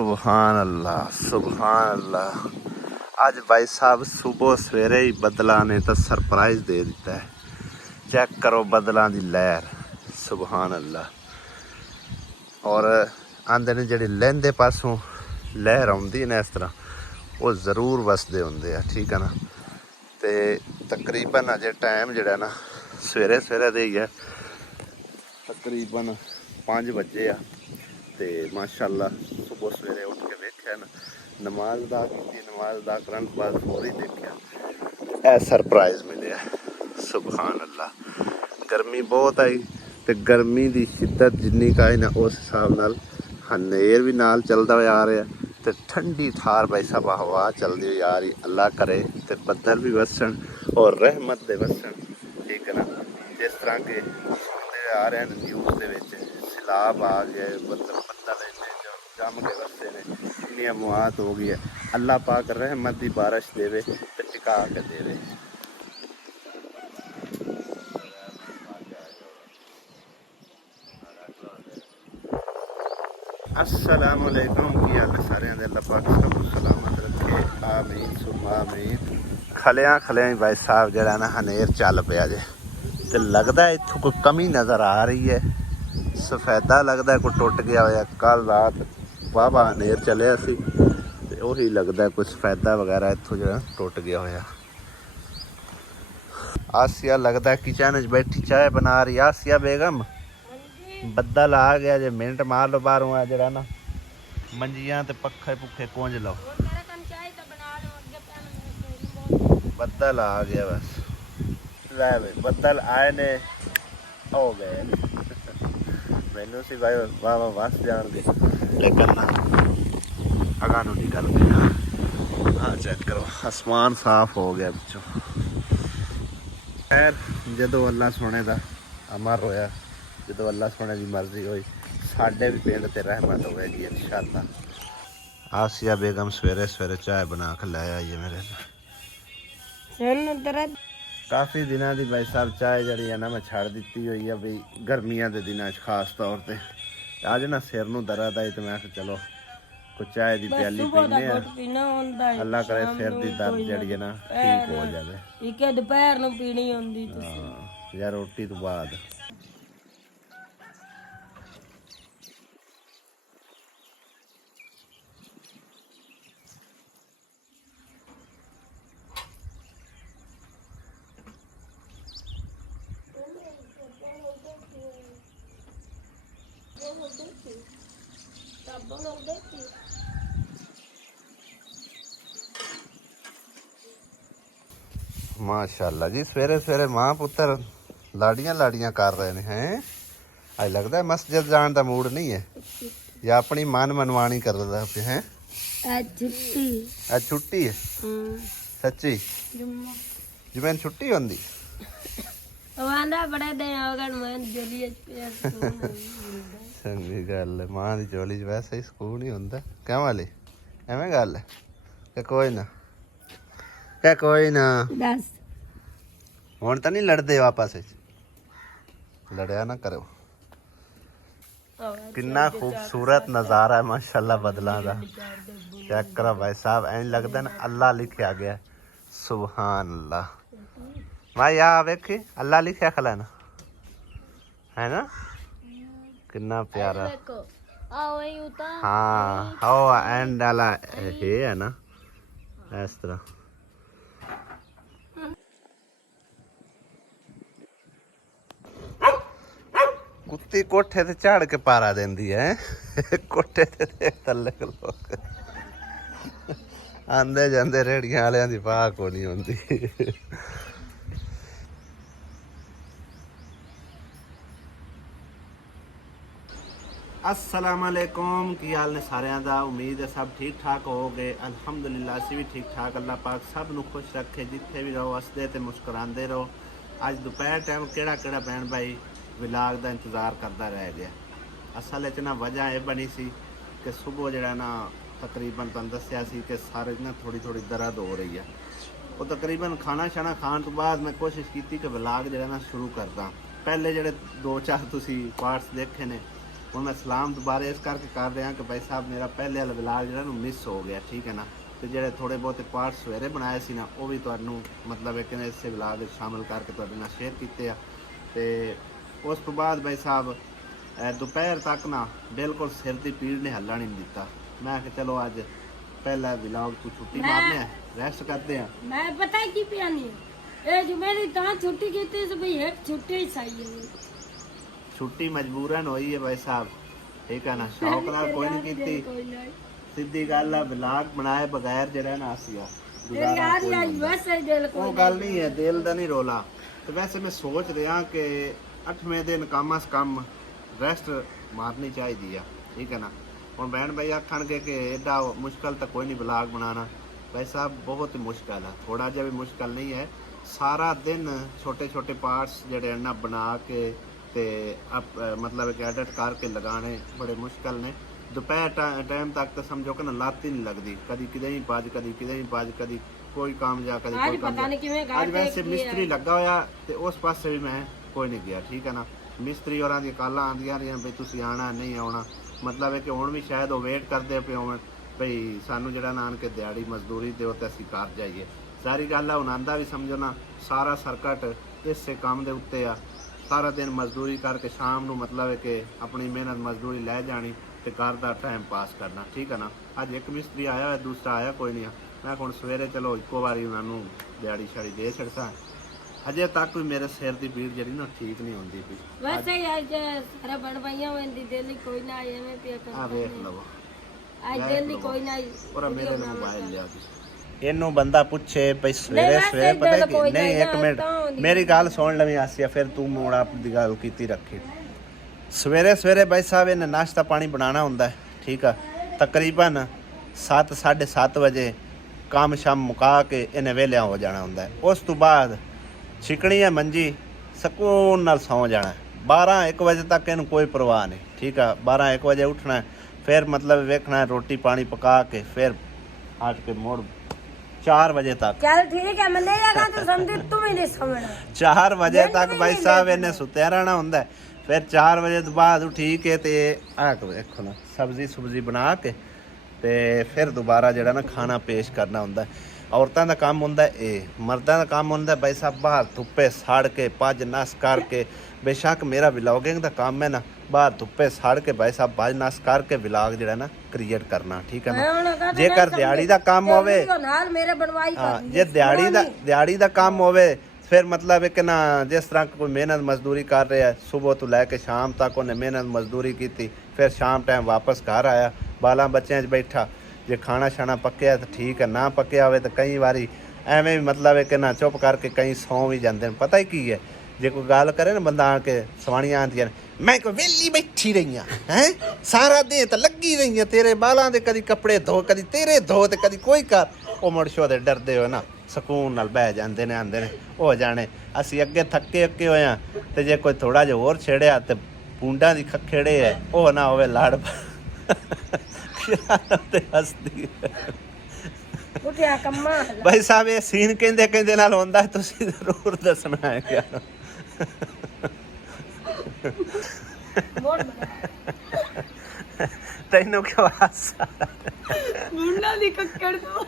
सुभान अल्लाह। आज भाई साहब सुबह सवेरे ही बदला ने तो सरप्राइज दे दिता है। चेक करो बदलों की लहर, सुभान अल्लाह। और आंदे ने जिहड़ी लहंदे पासों लहर आउंदी ने इस तरह वो जरूर वसदे हुंदे आ, ठीक है ना। तो तकरीबन अजे टाइम जिहड़ा ना सवेरे सवेरे दे ही है, तकरीबन 5 बजे आ। तो माशाअल्लाह सुबह सवेरे उठ के देखा ना, नमाज अदा की, नमाज अदा करने के बाद फौरी देखा ए सरप्राइज मिले, सुभान अल्लाह। गर्मी बहुत आई तो गर्मी की शिद्दत जिन्नी का आई ना उस हिसाब नाल हनेर भी नाल चलता हुआ आ रहा, तो ठंडी ठार भाई साहब हवा चलती हुई आ रही। अल्लाह करे तो बदल भी वसन और रहमत दे वसन, ठीक है ना। जिस तरह के आ रहे हैं न्यूज़ के सैलाब आ गए, बदल इन्ने जम के वसे ने, इन्नी मौत हो गई है। अल्लाह पाक रहमत की बारिश देवे तो टिका के देवे। अस्सलाम वालेकुम, की हाल है सारे दे? अल्लाह पाक सबको सलामत रखे, आमीन सुम्मा आमीन। खलियां खलियां भाई साहब जरा ना हनेर चल पिया जे, तो लगता है इत्थों कोई कमी नज़र आ रही है। सफेदा लगता है कोई टुट गया होया, कल रात वाहवा हनेर चलिया सी ते उही लगता है कोई सफेदा वगैरह इत्थों जो टुट गया होया। आसिया लगता है किचन च बैठी चाय बना रही। आसिया बेगम बदल आ गया जे, मिनट मार लो बाहरों आ जरा ना, मंजियां ते पक्खे पुखे कुंज लो, बदल आ गया बस। लै भाई बदल आए ने हो गए मैनू सी भाई वाह वाह वस जाएंगे, लेकिन ना अगा नू निकल गया। हाँ चेक करो आसमान साफ हो गया पिछों। खैर जदों अल्लाह सोने का अमर होया, जो अल्लाह सोने की मर्जी हुई, साढ़े भी पिंड ते रहमत होगी इंशाअल्लाह। आसिया बेगम सवेरे सवेरे चाय बना के लै आई है मेरे। काफ़ी दिनों की भाई साहब चाय जी है ना मैं छड़ दी हुई है भी, गर्मियों के दिनों खास तौर पर। अज ना सिर नूं दर्द आई तो मैं चलो कुछ चाय की प्याली पीने, अल्लाह करे सिर की दर्द जी है ना ठीक हो जाए, दोपहर नूं पीनी होंदी या रोटी तो बाद। माशाअल्लाह जी सवेरे सवेरे मां पुत्र लाड़ियां लाड़ियां कर रहे हैं। अज लगता है मस्जिद जाने का मूड नहीं है, या अपनी मन मनवानी कर रहा है। आज छुट्टी है सच्ची, जुम्मे छुट्टी होंदी। चंगी गल है, मां की झोली च वैसे ही सुकून ही होंदा। क्या वाली एवें गल है कि कोई ना, क्या कोई ना हुण तो नहीं लड़ते आपस में, लड़िया ना करो। कितना खूबसूरत नज़ारा है माशाअल्लाह बदलों का। चेक करो भाई साहब, ऐं लगता ना अल्लाह लिखा गया, सुभान अल्लाह। भाई आ वेखी अल्लाह लिखा खला ना, है ना, कितना प्यारा। हाँ ओ एंड वाला है ना इस तरह। कुत्ती कोठे ते झाड़ के पारा देंदी है, कोठे ते थल्ले लोग आंदे जांदे रेहड़ियां वालियां दी वाह कोई नहीं होंदी। अस्सलाम वालेकुम, की हाल ने सारिਆਂ ਦਾ? उम्मीद है सब ठीक ठाक हो गए। अल्हम्दुलिल्लाह असीं भी ठीक ठाक। अल्लाह पाक सब नूं खुश रखे, जिथे भी रहो हसदे ते मुस्कुराते रहो। अज दोपहर टाइम केड़ा केड़ा भैन भाई विलाग का इंतज़ार करता रह गया। असल ना वजह यह बनी सी कि सुबह जरा ना तकरीबन तुहानूं दस्सिया सी कि सारे ना थोड़ी थोड़ी दर्द हो रही है। वो तकरीबन खाना शाना खाण तो बाद मैं कोशिश की कि विलाग जरा ना शुरू करदा। पहले जड़े 2-4 तुसीं पार्ट्स देखे ने ਹੁਣ ਮੈਂ ਸਲਾਮ ਦੁਬਾਰਾ ਇਸ ਕਰਕੇ ਕਰ ਰਿਹਾ ਕਿ ਭਾਈ ਸਾਹਿਬ ਮੇਰਾ ਪਹਿਲੇ ਵਾਲਾ ਵਲੌਗ ਜਿਹੜਾ ਨੂੰ ਮਿਸ ਹੋ ਗਿਆ, ਠੀਕ ਹੈ ਨਾ। ਤੇ ਜਿਹੜੇ ਥੋੜੇ ਬਹੁਤੇ ਪਾਰਟ ਸਵੇਰੇ ਬਣਾਏ ਸੀ ਨਾ, ਉਹ ਵੀ ਤੁਹਾਨੂੰ ਮਤਲਬ ਇੱਕ ਨੇ ਇਸੇ ਵਲੌਗ ਵਿੱਚ ਸ਼ਾਮਲ ਕਰਕੇ ਤੁਹਾਡੇ ਨਾਲ ਸ਼ੇਅਰ ਕੀਤੇ ਆ। ਤੇ ਉਸ ਤੋਂ ਬਾਅਦ ਭਾਈ ਸਾਹਿਬ ਦੁਪਹਿਰ ਤੱਕ ਨਾ ਬਿਲਕੁਲ ਸਿਰ ਦੀ ਪੀੜ ਨੇ ਹੱਲਣ ਨਹੀਂ ਦਿੱਤਾ। ਮੈਂ ਕਿ ਚਲੋ ਅੱਜ ਪਹਿਲਾ ਵਲੌਗ ਤੋਂ ਛੁੱਟੀ ਮਾਰਨੇ ਆ, ਰੈਸਟ ਕਰਦੇ ਆ। ਮੈਂ ਪਤਾ ਕੀ ਪਿਆਨੀ ਇਹ ਜੋ ਮੇਰੀ ਤਾਂ ਛੁੱਟੀ ਕੀਤੀ ਸੀ ਭਈ ਇੱਕ ਛੁੱਟੀ ਹੀ ਸਹੀ ਹੈ। ਛੁੱਟੀ ਮਜਬੂਰਨ ਹੋਈ ਹੈ ਭਾਈ ਸਾਹਿਬ, ਠੀਕ ਹੈ ਨਾ, ਸ਼ੌਕ ਨਾਲ ਕੋਈ ਨਹੀਂ ਕੀਤੀ। ਸਿੱਧੀ ਗੱਲ ਆ, ਵਲੌਗ ਬਣਾਏ ਬਗੈਰ ਜਿਹੜਾ ਨਾ ਆਸੀਆ ਉਹ ਗੱਲ ਨਹੀਂ ਹੈ, ਦਿਲ ਦਾ ਨਹੀਂ ਰੋਲਾ। ਤੇ ਵੈਸੇ ਮੈਂ ਸੋਚ ਰਿਹਾ ਕਿ 8ਵੇਂ ਦਿਨ ਕੰਮ ਕੰਮ ਰੈਸਟ ਮਾਰਨੀ ਚਾਹੀਦੀ ਆ, ਠੀਕ ਹੈ ਨਾ। ਹੁਣ ਬਹਿਣ ਭਾਈ ਆਖਣਗੇ ਕਿ ਐਡਾ ਮੁਸ਼ਕਲ ਤਾਂ ਕੋਈ ਨਹੀਂ ਵਲੌਗ ਬਣਾਉਣਾ। ਭਾਈ ਸਾਹਿਬ ਬਹੁਤ ਹੀ ਮੁਸ਼ਕਲ ਹੈ, ਥੋੜਾ ਜਿਹਾ ਵੀ ਮੁਸ਼ਕਲ ਨਹੀਂ ਹੈ। ਸਾਰਾ ਦਿਨ ਛੋਟੇ ਛੋਟੇ ਪਾਰਟਸ ਜਿਹੜੇ ਨਾ ਬਣਾ ਕੇ ਤੇ ਮਤਲਬ ਕਿ ਐਡਿਟ ਕਰਕੇ ਲਗਾਣੇ ਬੜੇ ਮੁਸ਼ਕਲ ਨੇ। ਦੁਪਹਿਰ ਟਾਈਮ ਤੱਕ ਤਾਂ ਸਮਝੋ ਕਿ ਨਾ ਲੱਤ ਹੀ ਨਹੀਂ ਲੱਗਦੀ, ਕਦੀ ਕਿਤੇ ਹੀ ਭੱਜ, ਕਦੀ ਕਿਤੇ ਹੀ ਭੱਜ, ਕਦੀ ਕੋਈ ਕੰਮ ਜਾ, ਕਦੀ ਕੋਈ ਕੰਮ। ਅੱਜ ਵੈਸੇ ਮਿਸਤਰੀ ਲੱਗਾ ਹੋਇਆ ਤੇ ਉਸ ਪਾਸੇ ਵੀ ਮੈਂ ਕੋਈ ਨਹੀਂ ਗਿਆ, ਠੀਕ ਹੈ ਨਾ। ਮਿਸਤਰੀ ਹੋਰਾਂ ਦੀਆਂ ਕਾਲਾਂ ਆਉਂਦੀਆਂ ਰਹੀਆਂ ਵੀ ਤੁਸੀਂ ਆਉਣਾ ਨਹੀਂ ਆਉਣਾ, ਮਤਲਬ ਹੈ ਕਿ ਹੁਣ ਵੀ ਸ਼ਾਇਦ ਉਹ ਵੇਟ ਕਰਦੇ ਪਏ ਹੋਣ ਭਈ ਸਾਨੂੰ ਜਿਹੜਾ ਨਾਨ ਕੇ ਦਿਹਾੜੀ ਮਜ਼ਦੂਰੀ ਦਿਓ ਤੇ ਅਸੀਂ ਘਰ ਜਾਈਏ। ਸਾਰੀ ਗੱਲ ਆ, ਹੁਣ ਆਂਦਾ ਵੀ ਸਮਝੋ ਨਾ ਸਾਰਾ ਸਰਕਟ ਇਸੇ ਕੰਮ ਦੇ ਉੱਤੇ ਆ। ਸਾਰਾ ਦਿਨ ਮਜ਼ਦੂਰੀ ਕਰਕੇ ਸ਼ਾਮ ਨੂੰ ਮਤਲਬ ਹੈ ਕਿ ਆਪਣੀ ਮਿਹਨਤ ਮਜ਼ਦੂਰੀ ਲੈ ਜਾਣੀ ਤੇ ਘਰ ਦਾ ਟਾਈਮ ਪਾਸ ਕਰਨਾ, ਠੀਕ ਹੈ ਨਾ। ਅੱਜ ਇੱਕ ਮਿਸਤਰੀ ਆਇਆ ਹੋਇਆ, ਦੂਸਰਾ ਆਇਆ ਕੋਈ ਨਹੀਂ। ਮੈਂ ਹੁਣ ਸਵੇਰੇ ਚਲੋ ਇੱਕੋ ਵਾਰੀ ਉਹਨਾਂ ਨੂੰ ਦਿਹਾੜੀ ਛਾੜੀ ਦੇ ਛੱਡਸਾਂ। ਅਜੇ ਤੱਕ ਵੀ ਮੇਰੇ ਸਿਰ ਦੀ ਪੀੜ ਜਿਹੜੀ ਨਾ ਠੀਕ ਨਹੀਂ ਹੁੰਦੀ ਪਈ। ਵੈਸੇ ਅੱਜ ਸਾਰਾ ਬਣ ਪਈਆਂ ਹੁੰਦੀ ਦਿੱਲੀ ਕੋਈ ਨਾ ਆਏ ਐਵੇਂ ਪਿਆ ਕਰ। ਆ ਵੇਖ ਲਵੋ ਅੱਜ ਦਿੱਲੀ ਕੋਈ ਨਾ ਆਈ। ਔਰ ਮੇਰੇ ਮੋਬਾਈਲ ਲਿਆ ਤੁਸੀਂ। ਇਹਨੂੰ ਬੰਦਾ ਪੁੱਛੇ ਭਈ ਸਵੇਰੇ ਸਵੇਰੇ ਪਤਾ ਕੀ ਨਹੀਂ, ਇੱਕ ਮਿੰਟ ਮੇਰੀ ਗੱਲ ਸੁਣ ਲਵੀਂ ਆਸੀਆ, ਫਿਰ ਤੂੰ ਮੋੜ ਆਪਣੀ ਗੱਲ ਕੀਤੀ ਰੱਖੀ। ਸਵੇਰੇ ਸਵੇਰੇ ਭਾਈ ਸਾਹਿਬ ਇਹਨੇ ਨਾਸ਼ਤਾ ਪਾਣੀ ਬਣਾਉਣਾ ਹੁੰਦਾ ਹੈ, ਠੀਕ ਆ। ਤਕਰੀਬਨ 7 7:30 ਵਜੇ ਕੰਮ ਸ਼ਾਮ ਮੁਕਾ ਕੇ ਇਹਨੇ ਵਿਹਲਿਆਂ ਹੋ ਜਾਣਾ ਹੁੰਦਾ ਹੈ। ਉਸ ਤੋਂ ਬਾਅਦ ਛਿਕਣੀ ਹੈ ਮੰਜੀ, ਸਕੂਨ ਨਾਲ ਸੌਂ ਜਾਣਾ। 12-1 ਵਜੇ ਤੱਕ ਇਹਨੂੰ ਕੋਈ ਪਰਵਾਹ ਨਹੀਂ, ਠੀਕ ਆ। 12-1 ਵਜੇ ਉੱਠਣਾ, ਫਿਰ ਮਤਲਬ ਵੇਖਣਾ ਰੋਟੀ ਪਾਣੀ ਪਕਾ ਕੇ ਫਿਰ ਹਟ ਕੇ ਮੋੜ 4 ਵਜੇ ਤੱਕ। ਚੱਲ ਠੀਕ ਹੈ ਮੰਨੇ ਜਾਗਾ ਤੂੰ ਸਮਝੀ, ਤੂੰ ਵੀ ਨਹੀਂ ਸਮਝਣਾ। 4 ਵਜੇ ਤੱਕ ਭਾਈ ਸਾਹਿਬ ਇਹਨੇ ਸੁੱਤਿਆ ਰਹਿਣਾ ਹੁੰਦਾ। ਫਿਰ 4 ਵਜੇ ਤੋਂ ਬਾਅਦ ਉਠੀ ਕੇ ਤੇ ਆਹ ਦੇਖੋ ਨਾ ਸਬਜ਼ੀ ਸੁਬਜ਼ੀ ਬਣਾ ਕੇ ਤੇ ਫਿਰ ਦੁਬਾਰਾ ਜਿਹੜਾ ਨਾ ਖਾਣਾ ਪੇਸ਼ ਕਰਨਾ ਹੁੰਦਾ। ਔਰਤਾਂ ਦਾ ਕੰਮ ਹੁੰਦਾ ਇਹ, ਮਰਦਾਂ ਦਾ ਕੰਮ ਹੁੰਦਾ ਭਾਈ ਸਾਹਿਬ ਬਾਹਰ ਧੁੱਪੇ ਸੜ ਕੇ ਭੱਜ ਨਸ ਕਰਕੇ। ਬੇਸ਼ੱਕ ਮੇਰਾ ਵਲੌਗਿੰਗ ਦਾ ਕੰਮ ਹੈ ਨਾ, ਬਾਹਰ ਧੁੱਪੇ ਸੜ ਕੇ ਭਾਈ ਸਾਹਿਬ ਭੱਜ ਨਸ ਕਰਕੇ ਵਲੌਗ ਜਿਹੜਾ ਨਾ ਕ੍ਰੀਏਟ ਕਰਨਾ, ਠੀਕ ਹੈ ਨਾ। ਜੇਕਰ ਦਿਹਾੜੀ ਦਾ ਕੰਮ ਹੋਵੇ, ਹਾਂ ਜੇ ਦਿਹਾੜੀ ਦਾ ਕੰਮ ਹੋਵੇ ਫਿਰ ਮਤਲਬ ਹੈ ਕਿ ਨਾ ਜਿਸ ਤਰ੍ਹਾਂ ਕੋਈ ਮਿਹਨਤ ਮਜ਼ਦੂਰੀ ਕਰ ਰਿਹਾ, ਸਵੇਰ ਤੋਂ ਲੈ ਕੇ ਸ਼ਾਮ ਤੱਕ ਉਹਨੇ ਮਿਹਨਤ ਮਜ਼ਦੂਰੀ ਕੀਤੀ, ਫਿਰ ਸ਼ਾਮ ਟਾਈਮ ਵਾਪਸ ਘਰ ਆਇਆ, ਬਾਲਾਂ ਬੱਚਿਆਂ 'ਚ ਬੈਠਾ। ਜੇ ਖਾਣਾ ਛਾਣਾ ਪੱਕਿਆ ਤਾਂ ਠੀਕ ਹੈ, ਨਾ ਪੱਕਿਆ ਹੋਵੇ ਤਾਂ ਕਈ ਵਾਰੀ ਐਵੇਂ ਵੀ ਮਤਲਬ ਹੈ ਕਿ ਨਾ ਚੁੱਪ ਕਰਕੇ ਕਈ ਸੌਂ ਵੀ ਜਾਂਦੇ ਨੇ। ਪਤਾ ਹੀ ਕੀ ਹੈ, ਜੇ ਕੋਈ ਗੱਲ ਕਰੇ ਨਾ ਬੰਦਾ ਆ ਕੇ ਸਵਾਣੀਆਂ ਆਉਂਦੀਆਂ ਨੇ, ਮੈਂ ਕੋਈ ਵਿਹਲੀ ਬੈਠੀ ਰਹੀਆਂ ਹੈ ਸਾਰਾ ਦਿਨ ਤਾਂ ਲੱਗੀ ਰਹੀਆਂ ਤੇਰੇ ਬਾਲਾਂ ਦੇ, ਕਦੀ ਕੱਪੜੇ ਧੋ ਕਦੀ ਤੇਰੇ ਧੋ ਤੇ ਕਦੀ ਕੋਈ ਕਰ। ਉਹ ਮੁੜਸ਼ੋ ਦੇ ਡਰਦੇ ਹੋ ਨਾ ਸਕੂਨ ਨਾਲ ਬਹਿ ਜਾਂਦੇ ਨੇ, ਆਂਦੇ ਨੇ ਹੋ ਜਾਣੇ। ਅਸੀਂ ਅੱਗੇ ਥੱਕੇ ਅੱਕੇ ਹੋਏ ਹਾਂ ਤੇ ਜੇ ਕੋਈ ਥੋੜਾ ਜਿਹਾ ਹੋਰ ਛੇੜਿਆ ਤੇ ਪੂੰਡਾਂ ਦੀ ਖਖੇੜੇ ਹੈ ਉਹ ਨਾ ਹੋਵੇ ਲੜ ਤੇ ਹੱਸਦੀ ਉਠਿਆ ਕੰਮਾ। ਭਾਈ ਸਾਹਿਬ ਇਹ ਸੀਨ ਕਹਿੰਦੇ ਕਹਿੰਦੇ ਨਾਲ ਹੁੰਦਾ, ਤੁਸੀਂ ਜ਼ਰੂਰ ਦੱਸਣਾ ਹੈ ਕਿਆ। ਤੈਨੂੰ ਕਿਉਂ ਹਾਸਾ ਮੁੰਡਾ ਦੀ ਕੱਕੜ ਤੋਂ।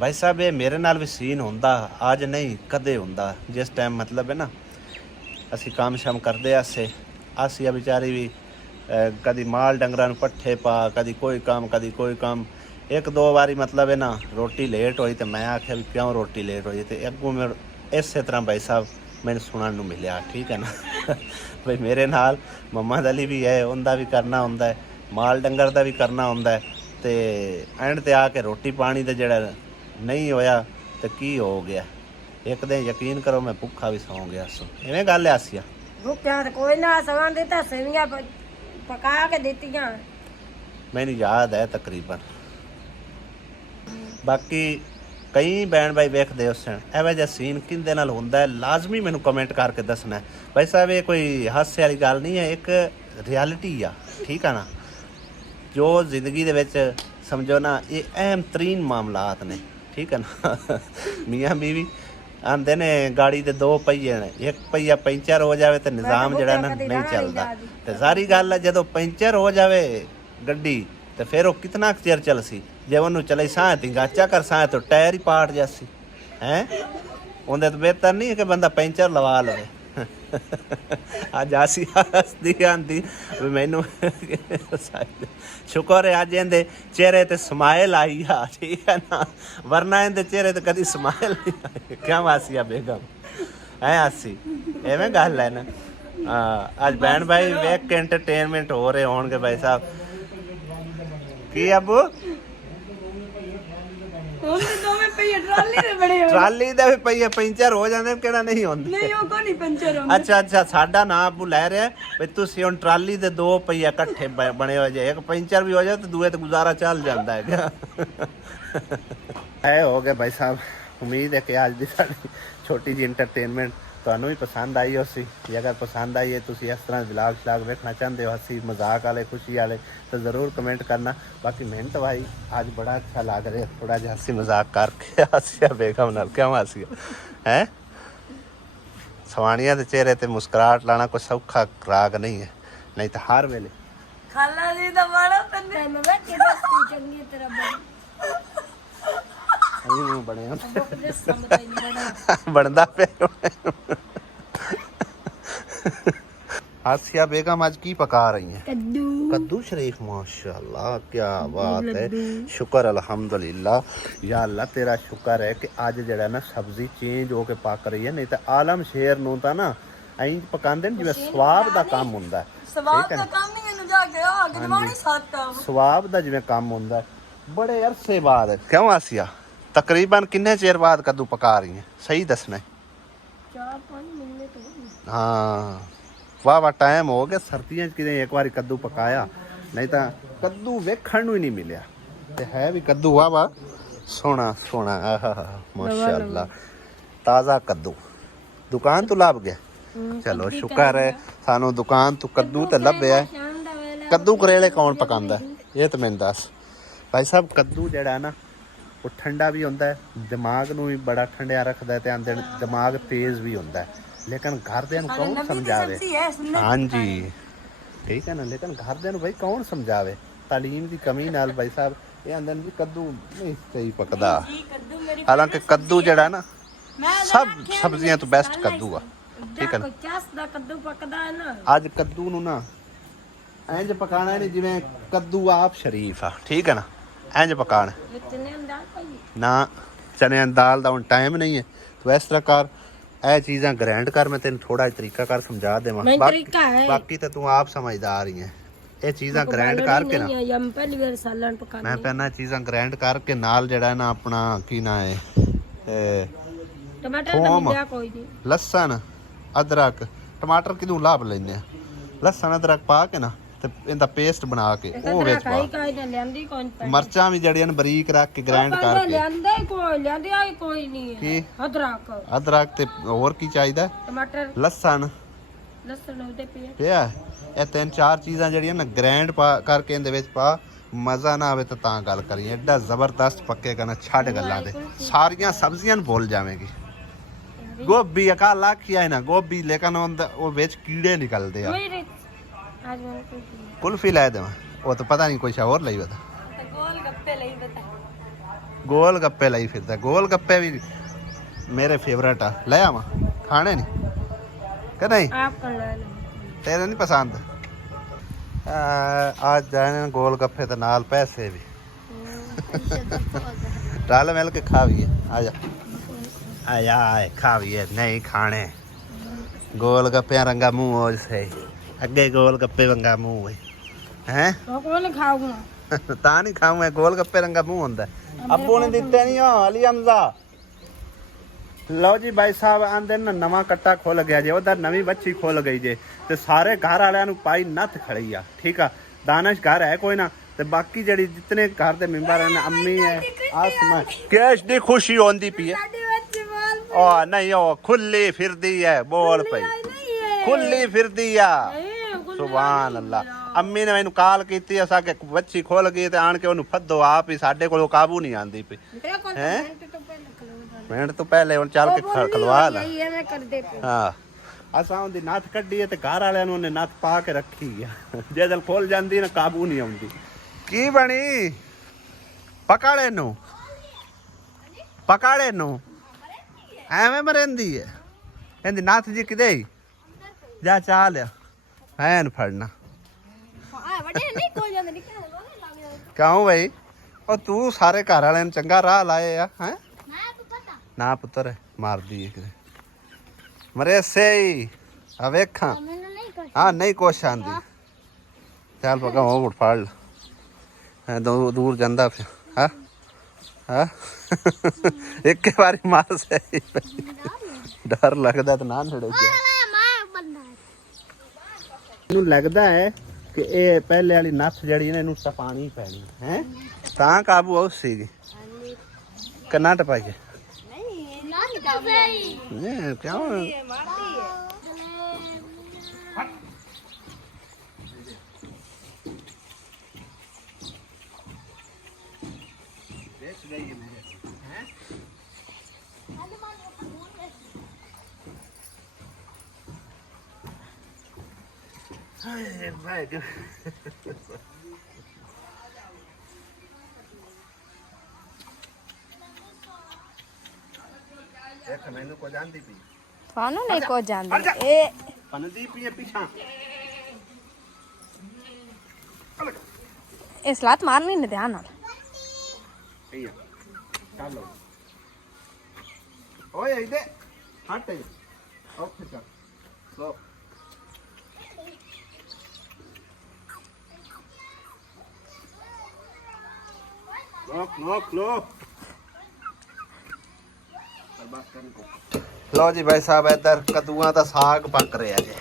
ਭਾਈ ਸਾਹਿਬ ਇਹ ਮੇਰੇ ਨਾਲ ਵੀ ਸੀਨ ਹੁੰਦਾ, ਅੱਜ ਨਹੀਂ ਕਦੇ ਹੁੰਦਾ। ਜਿਸ ਟਾਈਮ ਮਤਲਬ ਹੈ ਨਾ ਅਸੀਂ ਕੰਮ ਸ਼ਾਮ ਕਰਦੇ ਆਸੀਆ ਵਿਚਾਰੀ ਵੀ ਕਦੀ ਮਾਲ ਡੰਗਰਾਂ ਨੂੰ ਪੱਠੇ ਪਾ, ਕਦੀ ਕੋਈ ਕੰਮ। 1-2 ਵਾਰੀ ਮਤਲਬ ਹੈ ਨਾ ਰੋਟੀ ਲੇਟ ਹੋਈ ਤੇ ਮੈਂ ਆਖਿਆ ਵੀ ਕਿਉਂ ਰੋਟੀ ਲੇਟ ਹੋਈ, ਤੇ ਅੱਗੋਂ ਮੈਂ ਇਸੇ ਤਰ੍ਹਾਂ ਭਾਈ ਸਾਹਿਬ ਮੈਨੂੰ ਸੁਣਨ ਨੂੰ ਮਿਲਿਆ, ਠੀਕ ਹੈ ਨਾ। ਬਈ ਮੇਰੇ ਨਾਲ ਮੁਹੰਮਦ ਅਲੀ ਵੀ ਹੈ, ਉਹਦਾ ਵੀ ਕਰਨਾ ਹੁੰਦਾ ਹੈ, ਮਾਲ ਡੰਗਰ ਦਾ ਵੀ ਕਰਨਾ ਹੁੰਦਾ ਹੈ। ਤੇ ਐਂਡ ਤੇ ਆ ਕੇ ਰੋਟੀ ਪਾਣੀ ਦਾ ਜਿਹੜਾ ਨਹੀਂ ਹੋਇਆ ਤੇ ਕੀ ਹੋ ਗਿਆ। ਇੱਕ ਦਿਨ ਯਕੀਨ ਕਰੋ ਮੈਂ ਭੁੱਖਾ ਵੀ ਸੌਂ ਗਿਆ। ਸੋ ਇਵੇਂ ਗੱਲ ਆਸੀਆ ਭੁੱਖਿਆ ਤਾਂ ਕੋਈ ਨਾ ਸਵਾਂ ਦਿੱਤਾ, ਸੇਵੀਆਂ ਪਕਾ ਕੇ ਦਿੱਤੀਆਂ ਮੈਨੂੰ ਯਾਦ ਹੈ ਤਕਰੀਬਨ। ਬਾਕੀ ਕਈ ਭੈਣ ਭਾਈ ਵੇਖਦੇ ਉਸ ਐਵੇਂ ਜਿਹਾ ਸੀਨ ਕਿਹਦੇ ਨਾਲ ਹੁੰਦਾ ਹੈ, ਲਾਜ਼ਮੀ ਮੈਨੂੰ ਕਮੈਂਟ ਕਰਕੇ ਦੱਸਣਾ। ਭਾਈ ਸਾਹਿਬ ਇਹ ਕੋਈ ਹਾਸੇ ਵਾਲੀ ਗੱਲ ਨਹੀਂ ਹੈ, ਇੱਕ ਰਿਐਲਿਟੀ ਆ, ਠੀਕ ਆ ਨਾ। ਜੋ ਜ਼ਿੰਦਗੀ ਦੇ ਵਿੱਚ ਸਮਝੋ ਨਾ ਇਹ ਅਹਿਮ ਤਰੀਨ ਮਾਮਲਾਤ ਨੇ, ਠੀਕ ਹੈ ਨਾ। ਮੀਆਂ ਬੀਵੀ ਆਂਦੇ ਨੇ ਗਾੜੀ ਦੇ ਦੋ ਪਹੀਏ ਨੇ, ਇੱਕ ਪਹੀਆ ਪੈਂਚਰ ਹੋ ਜਾਵੇ ਤੇ ਨਿਜ਼ਾਮ ਜਿਹੜਾ ਨਾ ਨਹੀਂ ਚੱਲਦਾ। ਤੇ ਸਾਰੀ ਗੱਲ ਹੈ ਜਦੋਂ ਪੈਂਚਰ ਹੋ ਜਾਵੇ ਗੱਡੀ ਤੇ ਫਿਰ ਉਹ ਕਿਤਨਾ ਕੁ ਚਿਰ ਚੱਲਸੀ। ਜੇ ਉਹਨੂੰ ਚਲੇ ਸਾਂ ਤੀ ਗਾਚਾ ਕਰ ਸਾਂ ਤਾਂ ਟਾਇਰ ਹੀ ਪਾਟ ਜਾਸੀ ਹੈ। ਉਹਦੇ ਤੋਂ ਬਿਹਤਰ ਨਹੀਂ ਹੈ ਕਿ ਬੰਦਾ ਪੈਂਚਰ ਲਵਾ ਲਵੇ। ਅੱਜ ਆਸੀ ਹੱਸਦੀ ਆਂਦੀ ਵੀ ਮੈਨੂੰ ਸ਼ੁਕਰ ਹੈ ਅੱਜ ਇਹਦੇ ਚਿਹਰੇ ਤੇ ਸਮਾਈਲ ਆਈ ਆ, ਠੀਕ ਹੈ ਨਾ, ਵਰਨਾ ਇਹਦੇ ਚਿਹਰੇ ਤੇ ਕਦੀ ਸਮਾਈਲ ਨਹੀਂ ਆਈ। ਕਿਉਂ ਆਸੀਆ ਬੇਗਮ ਹੈ ਆਸੀ, ਐਵੇਂ ਗੱਲ ਹੈ ਨਾ। ਅੱਜ ਭੈਣ ਭਾਈ ਵੇਖ ਕੇ ਐਂਟਰਟੇਨਮੈਂਟ ਹੋ ਰਹੇ ਹੋਣਗੇ ਭਾਈ ਸਾਹਿਬ। ਕੀ ਅਬੂ ਟਰਾਲੀ ਦੇ ਵੀ ਪਈਏ ਪੈਂਚਰ ਹੋ ਜਾਂਦੇ, ਕਿਹੜਾ ਨਹੀਂ ਹੁੰਦੇ। ਨਹੀਂ ਉਹ ਕੋ ਨਹੀਂ ਪੈਂਚਰ ਹੁੰਦਾ। ਅੱਛਾ ਸਾਡਾ ਨਾਂ ਅਬੂ ਲੈ ਰਿਹਾ ਵੀ ਤੁਸੀਂ ਹੁਣ ਟਰਾਲੀ ਦੇ ਦੋ ਪਈਏ ਇਕੱਠੇ ਬਣੇ ਹੋ ਜਾਏ, ਇੱਕ ਪੈਂਚਰ ਵੀ ਹੋ ਜਾਏ ਤੇ ਦੂਏ ਤੇ ਗੁਜ਼ਾਰਾ ਚੱਲ ਜਾਂਦਾ ਹੈ। ਐ ਹੋ ਗਿਆ ਭਾਈ ਸਾਹਿਬ। ਉਮੀਦ ਹੈ ਕਿ ਅੱਜ ਦੀ ਸਾਡੀ ਛੋਟੀ ਜਿਹੀ ਐਂਟਰਟੇਨਮੈਂਟ ਤੁਹਾਨੂੰ ਵੀ ਪਸੰਦ ਆਈ ਹੋਸੀ। ਜੇ ਅਗਰ ਪਸੰਦ ਆਈ ਹੈ, ਤੁਸੀਂ ਇਸ ਤਰ੍ਹਾਂ ਵਲੌਗ ਸ਼ਲਾਗ ਵੇਖਣਾ ਚਾਹੁੰਦੇ ਹੋ, ਹੱਸੀ ਮਜ਼ਾਕ ਵਾਲੇ ਖੁਸ਼ੀ ਵਾਲੇ, ਤਾਂ ਜ਼ਰੂਰ ਕਮੈਂਟ ਕਰਨਾ। ਬਾਕੀ ਮਿਹਨਤ ਭਾਈ ਅੱਜ ਬੜਾ ਅੱਛਾ ਲੱਗ ਰਿਹਾ, ਥੋੜਾ ਜਿਹਾ ਹੱਸੀ ਮਜ਼ਾਕ ਕਰਕੇ ਆਸੀਆ ਬੇਗਮ ਨਾਲ। ਕਿਉਂ ਆਸੀਆ ਹੈ ਸਵਾਣੀਆਂ ਦੇ ਚਿਹਰੇ ਤੇ ਮੁਸਕਰਾਹਟ ਲਾਣਾ ਕੋਈ ਸੌਖਾ ਰਾਗ ਨਹੀਂ ਹੈ, ਨਹੀਂ ਤਾਂ ਹਰ ਵੇਲੇ ਖਾਲਾ ਜੀ ਦਾ ਬੜਾ ਤੰਨੇ ਮੈਂ ਕਿਹਾ ਚੰਗੀ ਤਰ੍ਹਾਂ ਬਣਿਆ ਬੜੇ ਸਮਝਦਾ ਹੀ ਨਹੀਂ ਬਣਦਾ ਪਿਆ। आसिया बेगम आज की पका रही हैं? कद्दू शरीफ। माशाल्लाह क्या बात है, शुक्र अल्हम्दुलिल्लाह। या अल्लाह तेरा शुक्र है कि आज जड़ा ना सब्जी चेंज होके पक रही है, नहीं तो आलम शेर नूं तां ना ऐं पकांदे ने जिवें सवाब दा काम हुंदा है। ਸਵਾਬ ਦਾ ਕੰਮ ਨਹੀਂ ਇਹਨੂੰ ਜਾ ਕੇ ਆ ਗਜਵਾਣੀ ਸੱਤ सवाब दा जिवें काम हुंदा है। बड़े अरसे बाद क्यों आसिया तकरीबन किन्ने चेर बाद कद्दू पका रही हैं? सही दसना है। 4-5 महीने तो हाँ वाह टाइम हो गया। सर्दियों किते एक बार कद्दू पकाया, नहीं तो कद्दू वेखण नूं ही नहीं मिलिया। ते है भी कद्दू वाह सोना सोना माशाअल्लाह ताज़ा कद्दू दुकान तो लभ गया। चलो शुक्र है सानू दुकान तो कद्दू तो लभ्या है। कद्दू करेले कौन पकांदा ये तो मैनूं दस भाई साहब। कद्दू जिहड़ा ना वो ठंडा भी होंदा है, दिमाग नूं भी बड़ा ठंडिया रखदा है, ते आंदे दिमाग तेज़ भी होंदा है। लेकिन घरदिਆਂ ਨੂੰ कौन समझावे? हाँ जी ठीक है ना, लेकिन घरदिਆਂ ਨੂੰ भाई कौन समझावे? तालीम की कमी नाल भाई साहब ये आंदे भी कद्दू नहीं सही पकदा। हालांकि कद्दू जड़ा ना सब सब्जियां तो बेस्ट कद्दू आ, ठीक है ना। कद्दू पकदा है ना। आज कद्दू नु ना इंज पकाना नहीं जिवें कद्दू आप शरीफ आ, ठीक है ना। इंज पकाना ना चने दाल दा हुण टाइम नहीं है, तो इस तरह कर ਇਹ ਚੀਜ਼ਾਂ ਗ੍ਰਾਈਂਡ ਕਰ। ਮੈਂ ਤੈਨੂੰ ਥੋੜਾ ਜਿਹਾ ਤਰੀਕਾ ਕਰ ਸਮਝਾ ਦੇਵਾਂ, ਬਾਕੀ ਤਾਂ ਤੂੰ ਆਪ ਸਮਝਦਾਰ ਹੀ ਹੈ। ਇਹ ਚੀਜ਼ਾਂ ਗ੍ਰਾਈਂਡ ਕਰਕੇ ਨਾ ਮੈਂ ਪਹਿਲਾਂ ਚੀਜ਼ਾਂ ਗ੍ਰਾਈਂਡ ਕਰਕੇ ਨਾਲ ਜਿਹੜਾ ਨਾ ਆਪਣਾ ਕੀ ਨਾ ਹੈ ਟਮਾਟਰ ਕੋਈ ਨਹੀਂ ਲਸਣ ਅਦਰਕ ਟਮਾਟਰ ਕਿਦੋਂ ਲਾਭ ਲੈਂਦੇ ਆ, ਲਸਣ ਅਦਰਕ ਪਾ ਕੇ ਨਾ ਤੇ ਇਹਦਾ ਪੇਸਟ ਬਣਾ ਕੇ ਉਹ ਵਿੱਚ ਪਾ। ਮਰਚਾਂ ਵੀ ਜਿਹੜੀਆਂ ਨੇ ਬਰੀਕ ਰੱਖ ਕੇ ਗ੍ਰਾਈਂਡ ਕਰਕੇ ਲਿਆਂਦੇ ਕੋਈ ਨਹੀਂ ਕੀ ਅਦਰਕ ਤੇ ਹੋਰ ਕੀ ਚਾਹੀਦਾ? ਟਮਾਟਰ ਲਸਣ ਉਹਦੇ ਪਿਆ। ਇਹ ਤਿੰਨ ਚਾਰ ਚੀਜ਼ਾਂ ਜਿਹੜੀਆਂ ਨਾ ਗ੍ਰਾਈਂਡ ਕਰਕੇ ਇਹਦੇ ਵਿੱਚ ਪਾ। ਮਜ਼ਾ ਨਾ ਆਵੇ ਤਾਂ ਗੱਲ ਕਰੀ, ਐਡਾ ਜ਼ਬਰਦਸਤ ਪੱਕੇਗਾ ਨਾ ਛੱਡ ਗੱਲਾਂ ਦੇ। ਸਾਰੀਆਂ ਸਬਜ਼ੀਆਂ ਨੂੰ ਭੁੱਲ ਜਾਵੇਂਗੀ। ਗੋਭੀ ਅਕਾਲਾ ਖਿਆ ਨਾ ਗੋਭੀ, ਲੇਕਿਨ ਉਹ ਵਿੱਚ ਕੀੜੇ ਨਿਕਲਦੇ ਆ। कुल्फी ला दे वो तो पता नहीं कोई और लाई बता। गोल गप्पे लाई फिरता। गोल गप्पे भी मेरे फेवरेट आ, ले आवा खाने नहीं कि नहीं? तेरे नहीं पसंद? आज जाने गोल गप्पे तो नाल पैसे भी रल मिल के खावीए। आजा आए खावीए नहीं खाने गोल गप्पे रंगा मुंह हो से अगे गोल गप्पे रंगा मुंह है कौन खाऊंगा ता नहीं खाऊंगा। गोल गप्पे रंगा मुंह होंदा अब्बू ने दिते नहीं हो अली हमजा। लो जी भाई साहब आंदे ना नवा कट्टा खुल गया जे, उधर नवी बच्ची खुल गई जे, ते सारे घर वालियां नूं पाई नत्थ खड़ी आ, ठीक आ। दानिश घर है कोई ना, ते बाकी जड़ी जितने घर दे मेंबर हैं, अम्मी है आसमा कैश दी खुशी होंदी पई है। ओ नहीं ओ खुली फिरदी है बोल पई खुली फिरदी आ। सुभान अल्लाह। अम्मी ने मैनू कॉल की कि बच्ची खुल गई ते आन के ओनू फद्दो आप ही, साडे कोलों काबू नहीं आंदी पई है। ਮਿੰਟ ਤੋਂ ਪਹਿਲੇ ਹੁਣ ਚੱਲ ਕੇ ਖਲਵਾ ਲੈ ਇਹ ਐਵੇਂ ਕਰਦੇ ਪਏ ਹਾਂ ਅਸਾਂ ਉਹਦੀ ਨੱਥ ਕੱਢੀ ਹੈ ਤੇ ਘਰ ਵਾਲਿਆਂ ਨੂੰ ਉਹਨੇ ਨੱਥ ਪਾ ਕੇ ਰੱਖੀ ਆ ਜੇ ਦਿਲ ਖੋਲ ਜਾਂਦੀ ਨਾ ਕਾਬੂ ਨਹੀਂ ਆਉਂਦੀ ਕੀ ਬਣੀ ਪਕਾੜੇ ਨੂੰ ਐਵੇਂ ਮਰਿੰਦੀ ਹੈ ਇਹਦੀ ਨੱਥ ਜੀ ਕਿਦੇ ਜਾ ਚਾਹ ਲਿਆ ਐਨ ਫੜਨਾ ਕਿਉਂ ਬਈ ਉਹ ਤੂੰ ਸਾਰੇ ਘਰ ਵਾਲਿਆਂ ਨੂੰ ਚੰਗਾ ਰਾਹ ਲਾਏ ਆ ਹੈ ਨਾ ਪੁੱਤਰ ਮਾਰਦੀ ਹੈ ਕਿਤੇ ਮਰੇ ਸਹੀ ਆ ਵੇਖਾਂ ਹਾਂ ਨਹੀਂ ਕੁਛ ਆਂਦੀ ਚੱਲ ਪਕਾ ਉਹ ਫੜ ਲੈ ਦੂਰ ਜਾਂਦਾ ਫਿਰ ਹਾਂ ਹਾਂ ਇੱਕ ਵਾਰੀ ਮਾਰ ਸਹੀ ਡਰ ਲੱਗਦਾ ਤਾਂ ਨਾ ਨੜੇ ਮੈਨੂੰ ਲੱਗਦਾ ਹੈ ਕਿ ਇਹ ਪਹਿਲੇ ਵਾਲੀ ਨੱਥ ਜਿਹੜੀ ਇਹਨੂੰ ਟਪਾਣੀ ਪੈਣੀ ਹੈ ਤਾਂ ਕਾਬੂ ਆਉ ਸੀਗੀ ਕੰਨਾ ਟਪਾਈਏ ਨਹੀਂ ਕਿਉਂ ਦੇਖ ਮੈਨੂੰ ਕੋ ਜਾਂਦੀ ਪਈ ਤੁਹਾਨੂੰ ਨਹੀਂ ਕੋ ਜਾਂਦੀ ਇਹ ਪਨਦੀ ਪਈ ਪਿਛਾਂ ਇਸ ਲਾਤ ਮਾਰਨੀ ਨੇ ਧਿਆਨ ਨਾਲ ਇਹ ਚੱਲ ਓਏ ਇਹਦੇ ਹਟ ਉੱਥੇ ਚੱਲ ਲੋ ਲੋ ਜੀ ਭਾਈ ਸਾਹਿਬ ਇੱਧਰ ਕਦੂਆਂ ਦਾ ਸਾਗ ਪੱਕ ਰਿਹਾ ਜੀ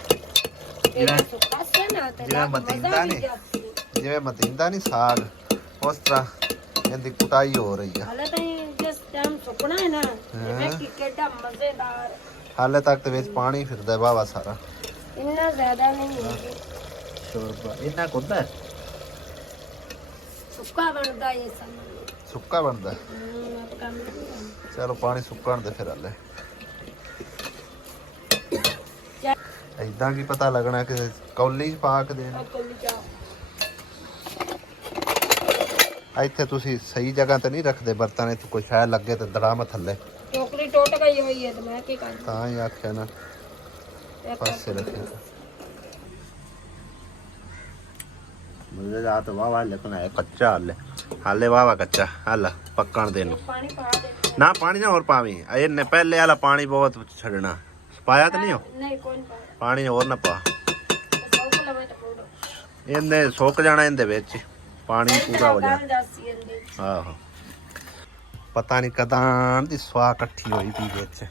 ਜਿਵੇਂ ਮਤੀਂਦਾ ਨਹੀਂ ਸਾਗ ਉਸ ਤਰ੍ਹਾਂ ਇਹਦੀ ਕੁਟਾਈ ਹੋ ਰਹੀ ਆ ਹਾਲੇ ਤਾਂ ਜਿਸ ਟਾਈਮ ਸੁੱਕਣਾ ਹੈ ਨਾ ਇਹ ਕਿ ਕਿੱਡਾ ਮਜ਼ੇਦਾਰ ਹਾਲੇ ਤੱਕ ਤੇ ਵਿੱਚ ਪਾਣੀ ਫਿਰਦਾ ਵਾਵਾ ਸਾਰਾ ਇੰਨਾ ਜ਼ਿਆਦਾ ਨਹੀਂ ਹੈ ਸ਼ੋਰਬਾ ਇੰਨਾ ਕੁੰਦਾ ਸੁੱਕਾ ਬਣਦਾ ਇਹ ਸਮਾਂ ਸੁੱਕਾ ਬਣਦਾ ਕੰਮ ਚਲੋ ਪਾਣੀ ਸੁੱਕਣ ਦੇ ਫਿਰ ਹਾਲੇ ਏਦਾਂ ਕੀ ਪਤਾ ਲੱਗਣਾ ਕਿ ਕੌਲੀ ਚ ਪਾ ਕੇ ਦੇਣਾ ਇੱਥੇ ਤੁਸੀਂ ਸਹੀ ਜਗ੍ਹਾ ਤੇ ਨਹੀਂ ਰੱਖਦੇ ਬਰਤਨ ਇੱਥੇ ਕੋਈ ਸ਼ਾਇਦ ਲੱਗੇ ਤੇ ਦੜਾਮ ਥੱਲੇ ਟੋਕਰੀ ਟੁੱਟ ਗਈ ਹੋਈ ਹੈ ਤੇ ਮੈਂ ਕੀ ਕਰਾਂ ਤਾਂ ਹੀ ਆਖਿਆ ਨਾ ਪਾਸੇ ਰੱਖਿਆ ਮੁझे रात वाह लेकिन है कच्चा हाले वाह कच्चा हल पकण दे ਪਾਣੀ ਪਾ ਦੇ ना पानी ना और पावी इन्ने पहले वाला पानी बहुत छड़ना पाया तो नहीं हो ਨਹੀਂ ਕੋਈ ਨਹੀਂ पानी और ना पा ਸੌਕ ਲਵੇ ਤਾਂ ਪੂਰਾ इन्ने सुक जाना इंदे विच पानी पूरा हो जाना ਜਾਸੀ ਇਹਦੇ आहो पता नहीं कदां दी स्वा इकट्ठी होई पी विच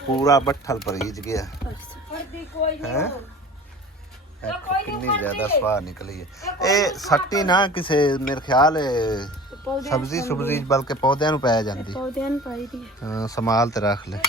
पूरा बट्ठल भरीज गया ਪਰਦੀ ਕੋਈ ਨਹੀਂ है कितनी ज्यादा स्वाद निकली है ये सट्टी ना किसे मेरे ख्याल सब्जी बल्कि पौधे पै जाती ਪੌਦਿਆਂ ਨੂੰ ਪਾਈ ਦੀ संभाल ते रख ले